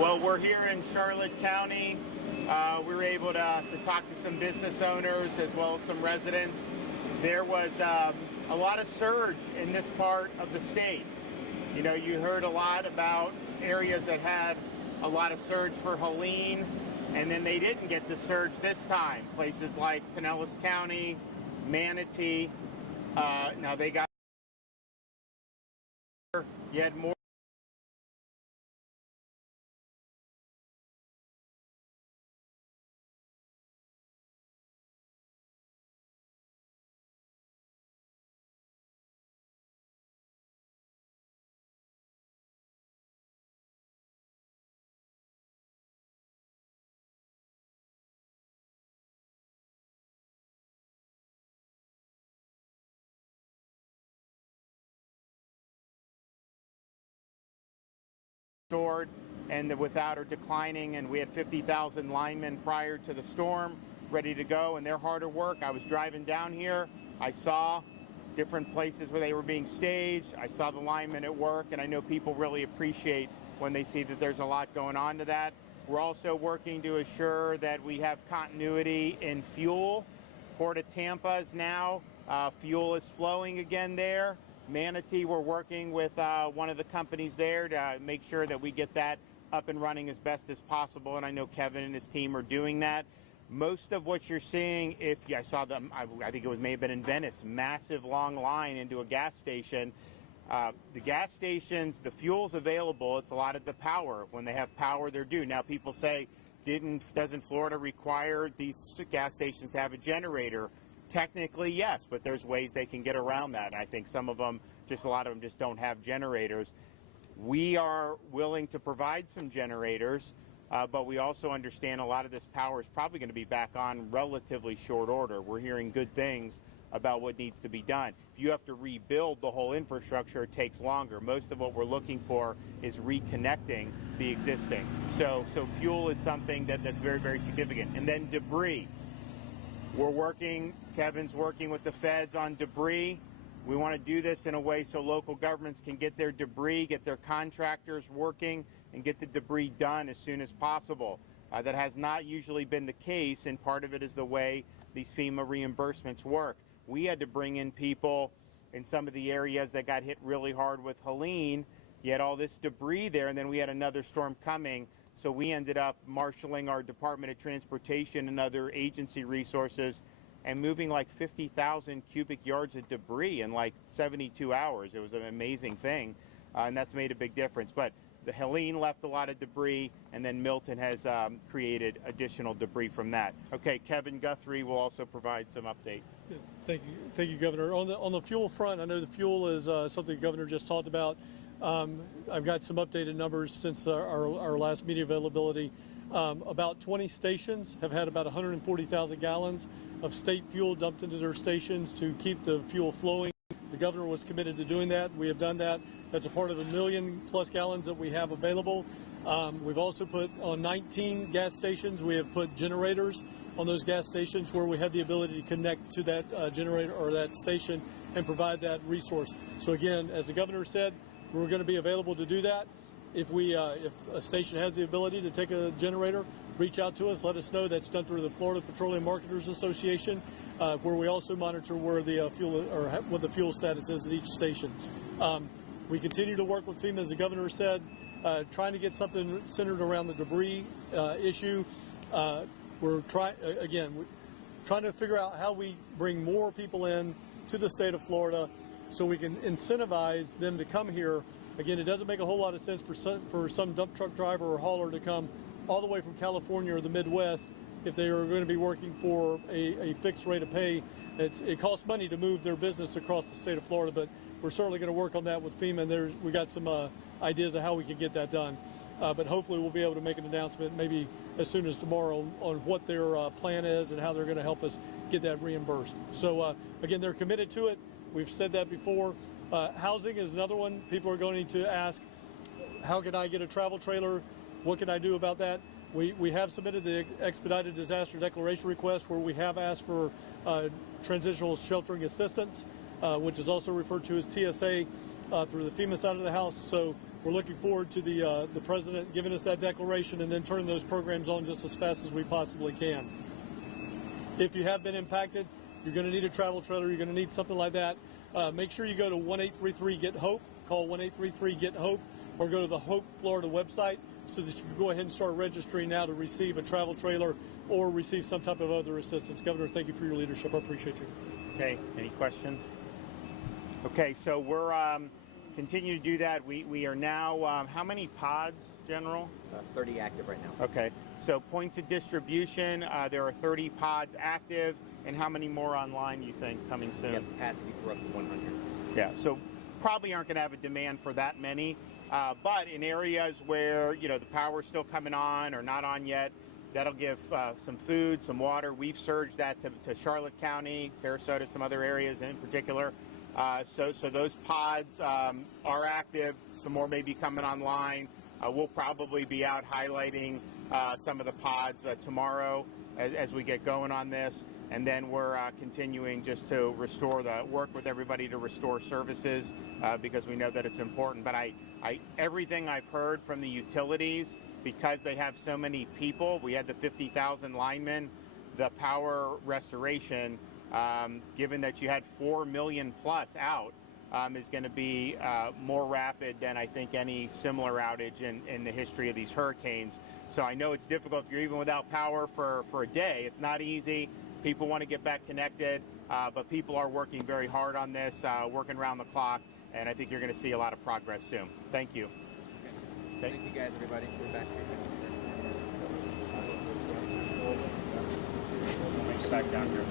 Well, we're here in Charlotte County. We were able to talk to some business owners as well as some residents. There was a lot of surge in this part of the state. You know, you heard a lot about areas that had a lot of surge for Helene, and then they didn't get the surge this time. Places like Pinellas County, Manatee. Now they got, you had more stored and without or declining, and we had 50,000 linemen prior to the storm ready to go, and they're hard at work. I was driving down here. I saw different places where they were being staged. I saw the linemen at work, and I know people really appreciate when they see that there's a lot going on to that. We're also working to assure that we have continuity in fuel. Port of Tampa is now, fuel is flowing again there. Manatee, we're working with one of the companies there to make sure that we get that up and running as best as possible, and I know Kevin and his team are doing that. Most of what you're seeing, I saw them, I think it may have been in Venice, massive long line into a gas station. The gas stations, the fuel's available. It's a lot of the power. When they have power, they're due. Now people say, doesn't Florida require these gas stations to have a generator? Technically, yes, but there's ways they can get around that. I think some of them, a lot of them just don't have generators. We are willing to provide some generators, but we also understand a lot of this power is probably going to be back on relatively short order. We're hearing good things about what needs to be done. If you have to rebuild the whole infrastructure, it takes longer. Most of what we're looking for is reconnecting the existing. So fuel is something that's very, very significant. And then debris. Kevin's working with the feds on debris. We want to do this in a way so local governments can get their debris, get their contractors working, and get the debris done as soon as possible. That has not usually been the case, and part of it is the way these FEMA reimbursements work. We had to bring in people in some of the areas that got hit really hard with Helene. You had all this debris there, and then we had another storm coming. So we ended up marshaling our Department of Transportation and other agency resources and moving like 50,000 cubic yards of debris in like 72 hours. It was an amazing thing, and that's made a big difference. But the Helene left a lot of debris, and then Milton has created additional debris from that. Okay, Kevin Guthrie will also provide some update. Thank you, Governor. On the fuel front, I know the fuel is something the Governor just talked about. I've got some updated numbers since our last media availability. About 20 stations have had about 140,000 gallons of state fuel dumped into their stations to keep the fuel flowing. The Governor was committed to doing that. We have done that. That's a part of the 1 million plus gallons that we have available. We've also put on 19 gas stations, we have put generators on those gas stations where we had the ability to connect to that generator or that station and provide that resource. So again, as the Governor said, we're going to be available to do that. If a station has the ability to take a generator, reach out to us, let us know. That's done through the Florida Petroleum Marketers Association, where we also monitor where the fuel or what the fuel status is at each station. We continue to work with FEMA, as the Governor said, trying to get something centered around the debris issue. We're trying to figure out how we bring more people in to the state of Florida so we can incentivize them to come here. Again, it doesn't make a whole lot of sense for some dump truck driver or hauler to come all the way from California or the Midwest if they are going to be working for a fixed rate of pay. It costs money to move their business across the state of Florida, but we're certainly going to work on that with FEMA, and we got some ideas of how we can get that done. But hopefully we'll be able to make an announcement maybe as soon as tomorrow on what their plan is and how they're going to help us get that reimbursed. So again, they're committed to it. We've said that before. Housing is another one. People are going to ask, how can I get a travel trailer? What can I do about that? We have submitted the expedited disaster declaration request where we have asked for transitional sheltering assistance, which is also referred to as TSA through the FEMA side of the house. So we're looking forward to the president giving us that declaration and then turning those programs on just as fast as we possibly can. If you have been impacted, you're going to need a travel trailer, you're going to need something like that. Make sure you go to 1-833-GET-HOPE, call 1-833-GET-HOPE, or go to the Hope Florida website so that you can go ahead and start registering now to receive a travel trailer or receive some type of other assistance. Governor, thank you for your leadership. I appreciate you. Okay, any questions? Okay, so we're continue to do that. We are now, how many pods, General? 30 active right now. Okay, so points of distribution, there are 30 pods active, and how many more online you think coming soon? We have capacity for up to 100. Yeah, so probably aren't going to have a demand for that many, but in areas where, you know, the power's still coming on or not on yet, that'll give some food, some water. We've surged that to Charlotte County, Sarasota, some other areas in particular. So those pods are active. Some more may be coming online. We'll probably be out highlighting some of the pods tomorrow as we get going on this. And then we're continuing just to work with everybody to restore services because we know that it's important. But everything I've heard from the utilities, because they have so many people, we had the 50,000 linemen, the power restoration, given that you had 4 million plus out, is going to be more rapid than I think any similar outage in the history of these hurricanes. So I know it's difficult if you're even without power for a day. It's not easy. People want to get back connected, but people are working very hard on this, working around the clock, and I think you're going to see a lot of progress soon. Thank you. Okay. Thank you guys, everybody. We're back here. Back down here.